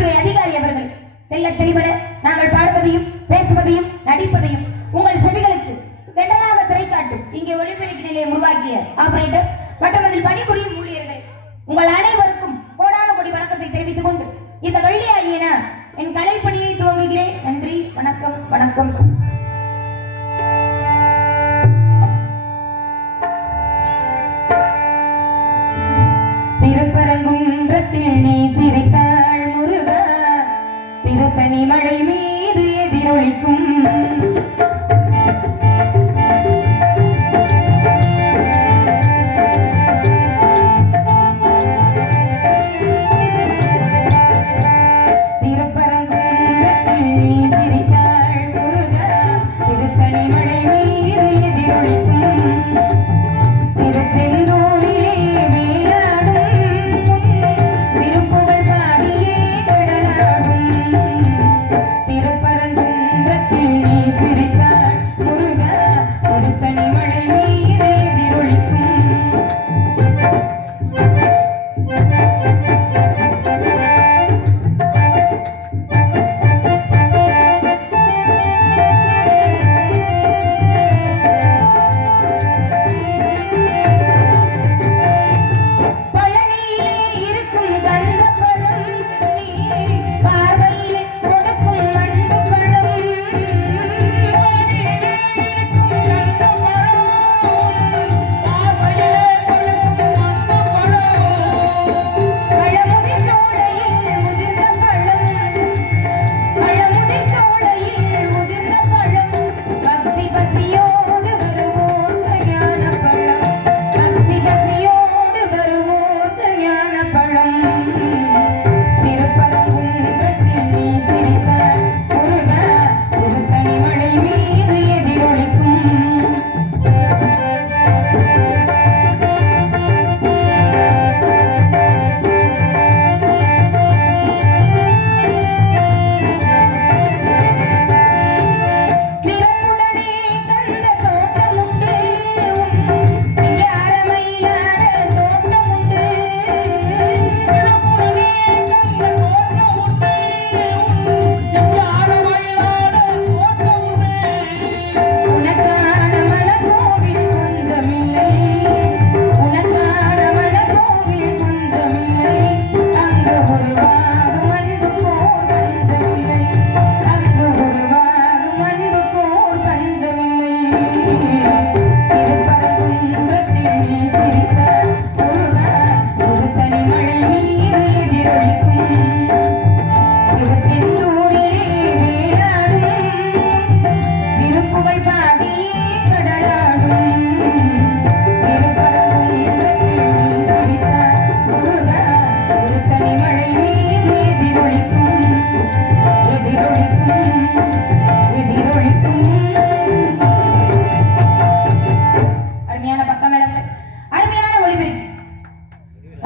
காவல்துறை அதிகாரி அவர்கள் தெல்ல தெளிவன நாங்கள் பாடுவதையும் பேசுவதையும் நடிப்பதையும் உங்கள் செவிகளுக்கு தென்றலாக திரைக்காட்டும் இங்கே ஒளிபெருக்கி நிலையம் உருவாக்கிய ஆபரேட்டர் மற்றும் அதில் பணிபுரியும் ஊழியர்கள் உங்கள் அனைவருக்கும் கோடான கோடி வணக்கத்தை தெரிவித்துக் கொண்டு இந்த வெள்ளியாயின என் கலைப்பணியை துவங்குகிறேன். நன்றி, வணக்கம், வணக்கம். திருப்பரங்குன்றத்தில் நீ சிரித்தாள் முருகா, திருத்தணி மழை மீது எதிரொலிக்கும்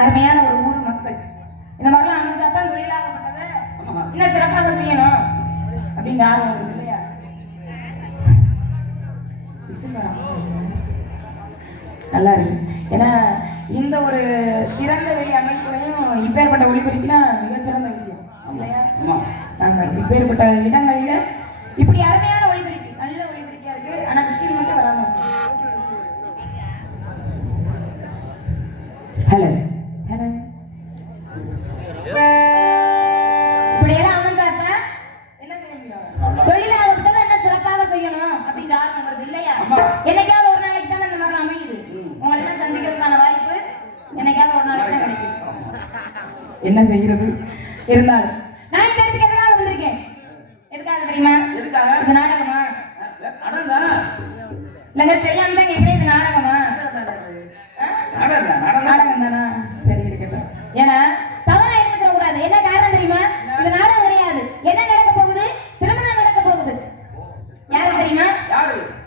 அருமையான ஒரு ஊர் மக்கள் இந்த மாதிரிலாம் அமைஞ்சாதான் தொழிலாகப்பட்டதை இன்னும் சிறப்பாக செய்யணும் அப்படின்னு ஆர்வம் இல்லையா? நல்லா இருக்கு. ஏன்னா இந்த ஒரு திறந்த வெளி அமைப்புலையும் இப்பேற்பட்ட ஒளிபெருக்கினா மிகச்சிறந்த விஷயம் இல்லையா? இப்பேற்பட்ட இடங்கள்ல இப்படி அருமையான ஒளிபெருக்கி, நல்ல ஒளிபெருக்கியா இருக்கு. ஆனா விஷயம் மட்டும் வராம ஹலோ ஹலோ இப்படியெல்லாம் அமர்ந்தாத்தான் என்ன செய்ய முடியும்? தொழிலாகப்பட்டதை என்ன சிறப்பாக செய்யணும் அப்படின்னு ஆர்வம் வருது இல்லையா? என்னைக்காவது ஒரு நாளைக்கு தான் இந்த மாதிரி அமையுது. உங்களை எல்லாம் சந்திக்கிறதுக்கான வாய்ப்பு என்னைக்காவது ஒரு நாளைக்கு தான் கிடைக்கும். என்ன செய்யறது? இருந்தாலும் நான் இந்த இடத்துக்கு எதுக்காக வந்திருக்கேன்? எதுக்காக தெரியுமா? இது நாடகமா? இல்லைங்க, தெரியாம தான் கேட்கிறேன். இது நாடகமா? நாடகம் தானா? சரி இருக்கட்டும். ஏன்னா தவறா எடுத்துக்க கூடாது. என்ன காரணம் தெரியுமா? இது நாடகம் கிடையாது. என்ன நடக்க போகுது? திருமணம் நடக்க போகுது. யாருக்கு தெரியுமா?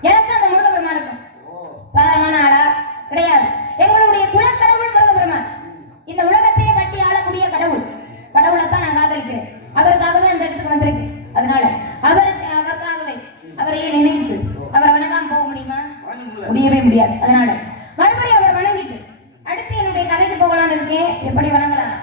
எனக்கு அந்த முருகப்பெருமானுக்கும். சாதாரணமான ஆளா கிடையாது. எங்களுடைய குலக்கடவுள் முருகப்பெருமான். இந்த உலகத்தையே கட்டி ஆளக்கூடிய கடவுள். கடவுளைத்தான் நான் காதலிக்கிறேன். அவருக்காகவே இந்த இடத்துக்கு வந்திருக்கேன். அதனால அவருக்காகவே அவரையே நினைத்து அவரை வணங்காம போக முடியுமா? முடியவே முடியாது. அதனால மறுபடியும் அவர் வணங்கிட்டு அடுத்து என்னுடைய கதைக்கு போகலான்னு இருக்கேன். எப்படி வணங்கலாம்?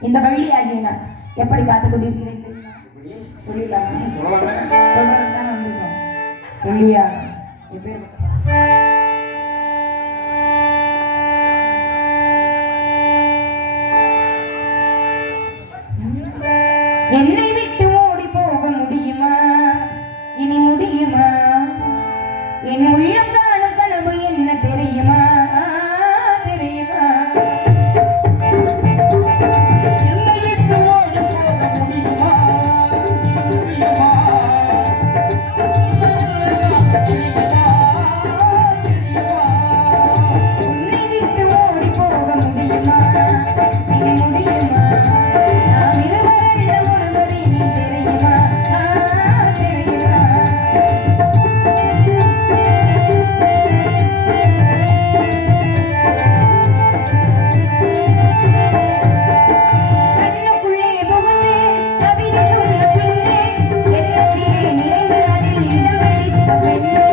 இந்த வள்ளி ஆகிய நான் எப்படி காத்து கொண்டிருக்கிறேன் சொல்லிடலாம் சொல்றது தான் வந்திருக்கோம் சொல்லியா என்னை விட்டு ஓடி போக முடியுமா இனி முடியுமா என் உள்ளம் காணும் கனவு என்ன தெரியுமா தெரியுமா என்னை விட்டு ஓடி போக முடியுமா முடியுமா உன்னை விட்டு ஓடி போக முடியுமா இனி முடியுமா நாம் இருவரில் ஒருவர் இனி தெரியுமா தெரியுமா கண்ணுக்குள்ளே புகுந்து கவிதை சொல்ல பின்னே எண்ணத்திலே நிறைந்து அதில் இடம் பிடித்த பெண்ணே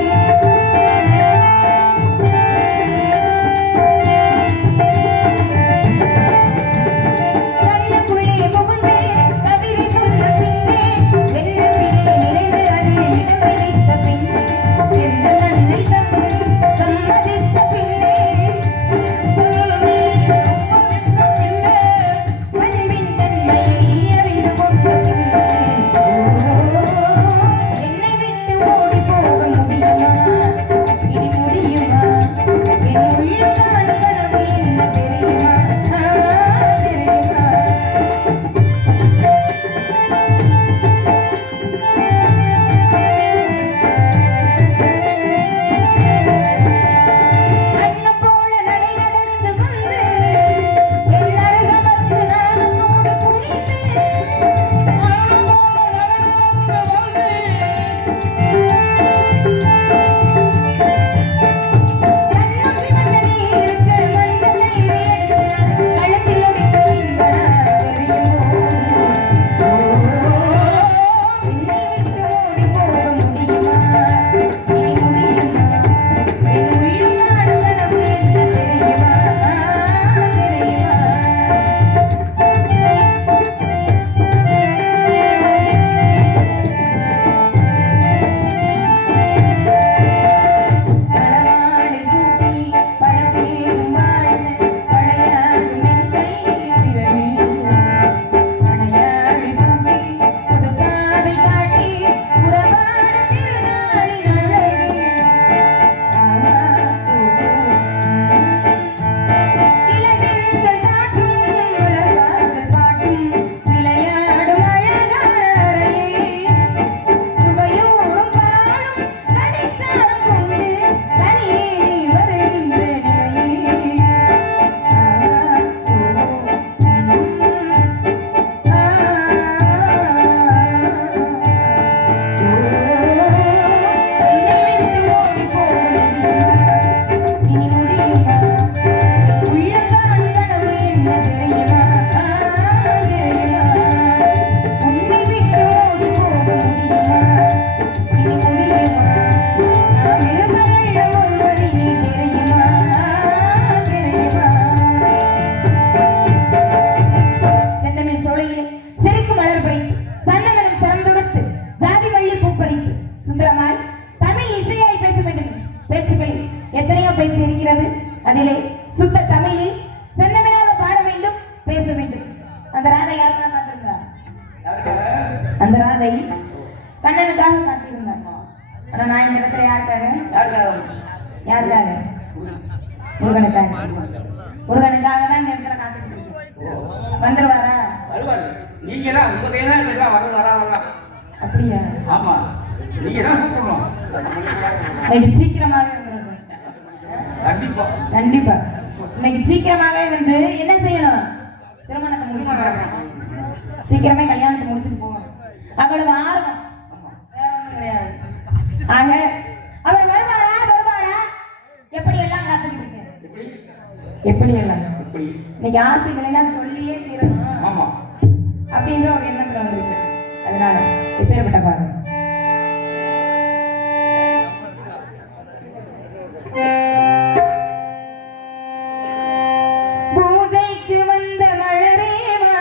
கண்ணுக்குள்ளே புகுந்து கவிதை சொல்ல பின்னே எண்ணத்திலே நிறைந்து அதில் இடம் பிடித்த பெண்ணே எந்த நன்மை தந்து சம்மதித்த பின்னே அன்பின் தன்மையை அறிந்து கொண்ட பின்னே என்னை விட்டு ஓடி போக முடியுமா இனி முடியுமா என் உள்ளம் காணும் கனவு என்ன தெரியுமா தெரியுமா அன்னம் போல நடை நடந்து வந்து என் அருகமர்ந்து நாணத்தோடு குனிந்து அன்னம் போல கண்ணம் சிவந்த நீருக்கு மஞ்சள் நீரை எடுத்து கழுத்தில் முடித்து இன்பனார் தெரியுமோ என்னை விட்டு ஓடி போக முடியுமா இனி முடியுமா என் உள்ளம் காணும் கனவு என்ன தெரியுமா தெரியுமா களவாடை சூட்டி பழப்பேரும் வாழ்ந்து பழையாடும் என் கையில் விரலில் அணையாழி பூமி புது காதை காட்டி உறவாடும் திருநாளின் அழகில் இளந்தென்றல் காற்றும் உலகாதல் பாட்டும் விளையாடும் அழகான அறையே சுவையூறும் பாலும் கனிச்சாறும் கொண்டு தனியே நீ வருகின்ற நிலையே என்னை விட்டு ஓடி போக முடியுமா இனி முடியுமா உள்ளம் காணும் கனவு என்ன தெரியுமா தெரியுமா உன்னை விட்டு ஓடி போக முடியுமா இனி முடியுமா நாம் இருவரில் ஒருவர் இனி தெரியுமா தெரியுமா செந்தமிழ் சோலையிலே செருக்கு மலர் பறித்து சந்தமனம் சரம் தொடுத்து ஜாதி வள்ளி பூப்பறித்து சுந்தரமாய் தமிழ் இசையாய் பேச வேண்டும் பேச்சுகளில் எத்தனையோ பேச்சு இருக்கிறது அதிலே சுத்த தமிழில் செந்தமிழாக பாட வேண்டும் பேச வேண்டும் அந்த ராதை யாருக்காக காத்திருந்தார் அந்த ராதை கண்ணனுக்காக காத்திருந்தார் ஆனா நான் இந்த இடத்துல யாருக்காக யாருக்காக முருகனுக்காக முருகனுக்காக தான் இந்த இடத்துல காத்துட்டு இருக்கேன் வந்துருவாரா வருவாரு. நீங்க தான் உங்க கையில தான் எல்லாம் வரலாம். அப்படியா ஆமா, நீங்க தான் கூப்பிடணும். இன்னைக்கு சீக்கிரமாவே வந்துடணும் கண்டிப்பா கண்டிப்பா இன்னைக்கு சீக்கிரமாவே வந்து என்ன செய்யணும் திருமணத்தை முடிச்சு சீக்கிரமே கல்யாணத்தை முடிச்சுட்டு போகணும் அவ்வளவு ஆர்வம் வேற ஒண்ணும் கிடையாது ஆக அவர் வருவாரா எப்படி எல்லாம் காத்துக்கிட்டு இருக்கேன் எப்படி எல்லாம் இன்னைக்கு ஆசைகள் எல்லாம் சொல்லியே தீரணும் ஆமா அப்படின்ற ஒரு எண்ணத்துல வந்திருக்கு அதனால எப்பேற்பட்ட பாருங்க பூஜைக்கு வந்த மலரேவா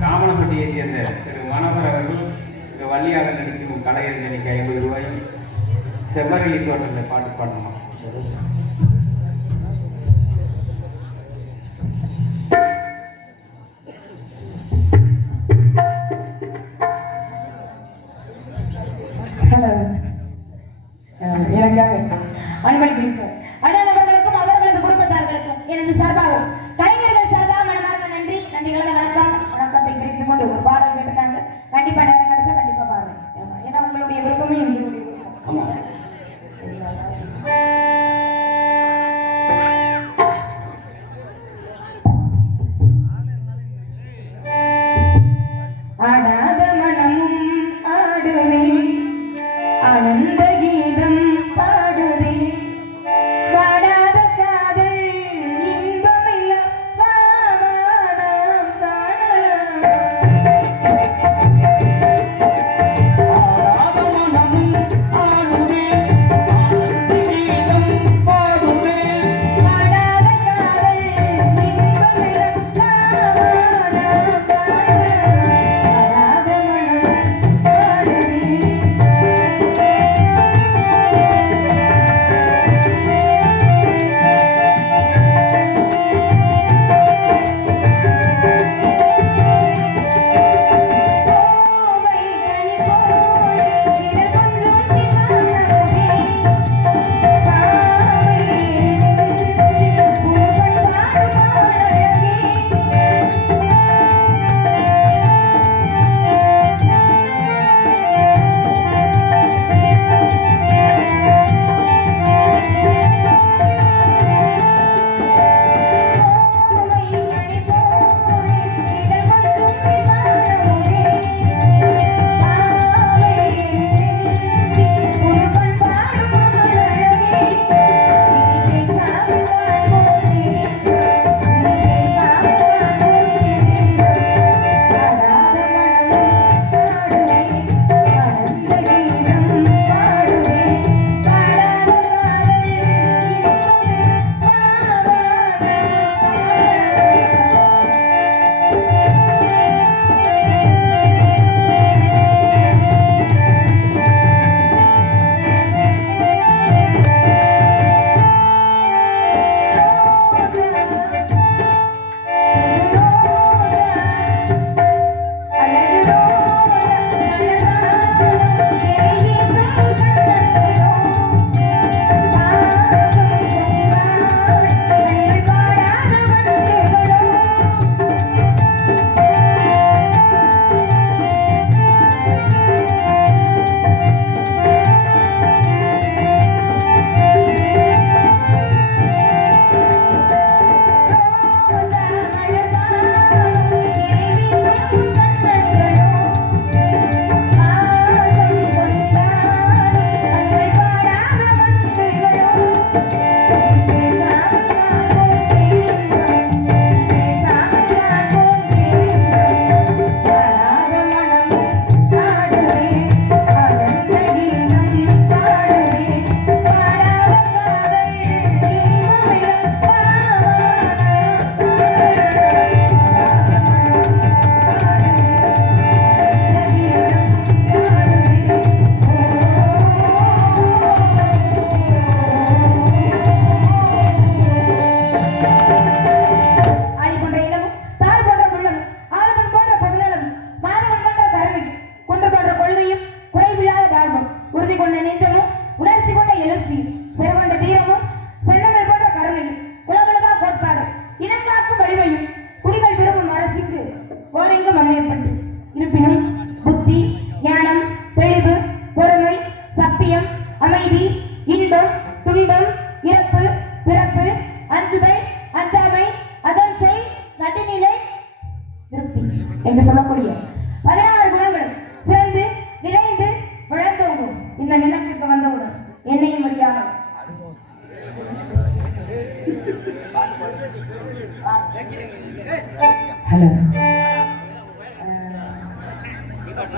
காமனப்பட்டியை சேர்ந்த திரு மனோகர் அவர்கள் இங்கே வள்ளியாக நடிக்கும் கலைஞர்களுக்கு 50 ரூபாயும் செம்மரளி தோட்டத்தில் பாட்டு பாடணும். எனக்காக அனுமதி கொடுத்தார். அண்ணாநவர்களுக்கும் அவர்களது குடும்பத்தார்களுக்கும் எனது சார்பாக கலைஞர்கள் சார்பாக மனமார்ந்த நன்றி. நன்றிகளோட வணக்கத்தை தெரிவித்துக் கொண்டு ஒரு பாடல் கேட்டுட்டாங்க. கண்டிப்பா நேரம் கிடைச்சா கண்டிப்பா பாருங்க. ஏன்னா உங்களுடைய விருப்பமே எங்களுடைய விருப்பம். ஆடாத மனமும் ஆடுவே ஆனந்த கீதம் பாடுதே வாடாத காதல் இன்பமில்ல வாவாடாம் என்று சொல்லக்கூடிய 16 குணங்கள் சிறந்து நிறைந்து வளர்ந்தவங்க இந்த நிலத்திற்கு வந்தவுடன் என்னையும் வழியாக ஹலோ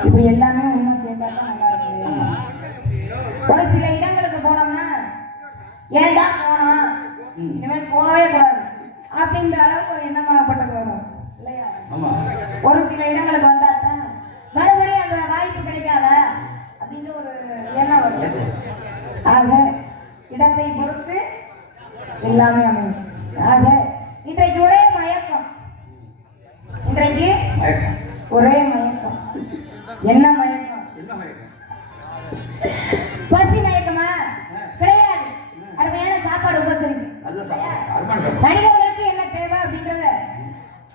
இப்படி எல்லாமே ஒண்ணா சேர்ந்தா தான் நல்லா இருக்கும். ஒரு சில இடங்களுக்கு போனோம்னா ஏன்டா போனோம் இனிமேல் போகவே கூடாது அப்படின்ற அளவுக்கு ஒரு எண்ணமாகப்பட்டது வரும் இல்லையா? ஒரு சில இடங்களுக்கு வந்தாதான் மறுபடியும் அந்த வாய்ப்பு கிடைக்காதா அப்படின்னு ஒரு எண்ணம் வருது. ஆக இடத்தை பொறுத்து எல்லாமே அமையும். ஆக இன்றைக்கு ஒரே மயக்கம், இன்றைக்கு ஒரே மயக்கம். என்ன மயக்கம்? பசி மயக்கமா? கிடையாது. அருமையான சாப்பாடு உபசரிப்பு. நடிகர்களுக்கு என்ன தேவை அப்படின்றத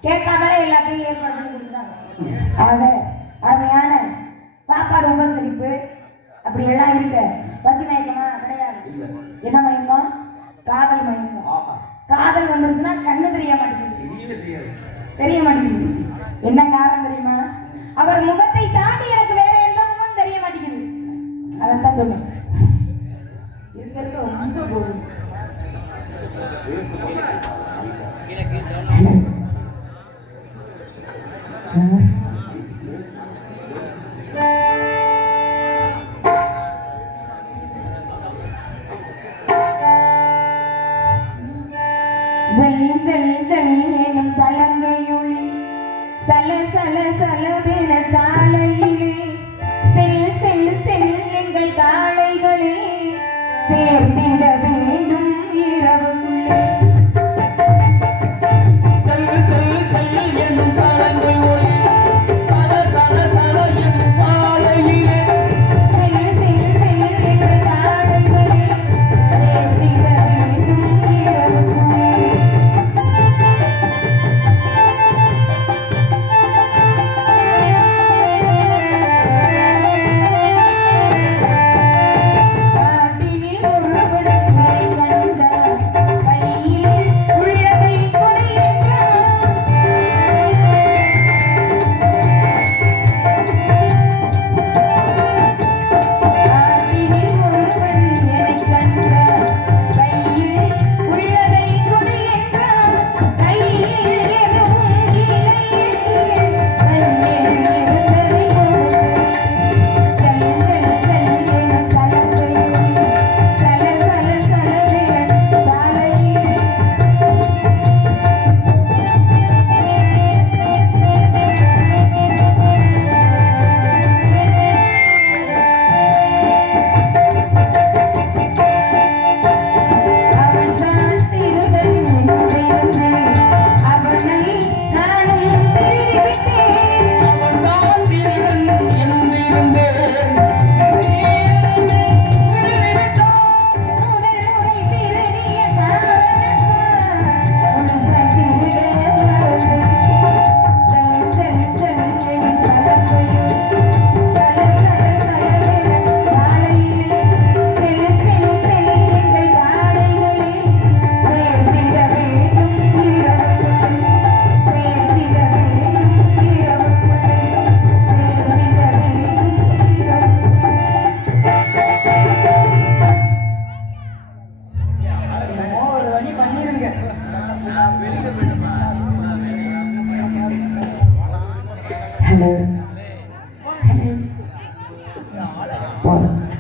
கேட்காமலே எல்லாத்தையும் ஏற்பாடு பண்ணி கொடுக்குறாங்க. ஆக அருமையான சாப்பாடு உபசரிப்பு அப்படி எல்லாம் இருக்க பசி மயக்கமா? கிடையாது. என்ன மயக்கம்? காதல் மயக்கம். காதல் வந்துருச்சுன்னா கண்ணு தெரிய மாட்டேங்குது, தெரிய மாட்டேங்குது. என்ன காரணம் தெரியுமா? அவர் முகத்தை தாண்டி எனக்கு வேற எந்த முகம் தெரிய மாட்டேங்குது. அதான் சொன்னேன். ரொம்ப போகுது. எனும் சலங்கையுளி சல சல சலவென சாலையிலே செல் செல் செல் எங்கள் காளைகளே சேர்ந்திட வேண்டும் இரவுக்குள்ளே.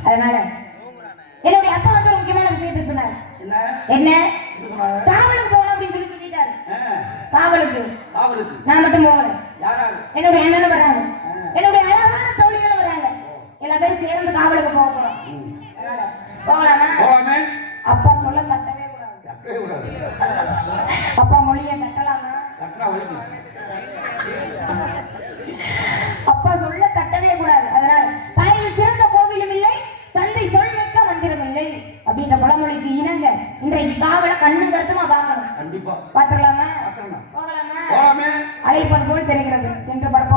அதனால என்னுடைய அப்பா வந்து ஒரு முக்கியமான விஷயத்தை சொன்னார். என்ன? காவலுக்கு போகணும் அப்படின்னு சொல்லி சொல்லிட்டாரு. காவலுக்கு நான் மட்டும் போகல, என்னுடைய அண்ணனும் வர்றாங்க, என்னுடைய அழகான தோழிகளும் வர்றாங்க. எல்லா பேரும் சேர்ந்து காவலுக்கு போக போறோம். போகலாமா? அப்பா சொல்ல தட்டவே கூடாது. அப்பா மொழியை தட்டலாமா? அப்பா சொல்ல தட்டவே கூடாது. அதனால தாயில் சிறந்த கோவிலும் இல்லை, தந்தை சொல் மிக்க மந்திரம் இல்லை அப்படின்ற பழமொழிக்கு இணங்க இன்றைக்கு காவலை கண்ணும் கருத்துமா பார்க்கணும். பாத்துக்கலாமா? போகலாமா? அழைப்பது போல் தெரிகிறது. சென்று பார்ப்போம்.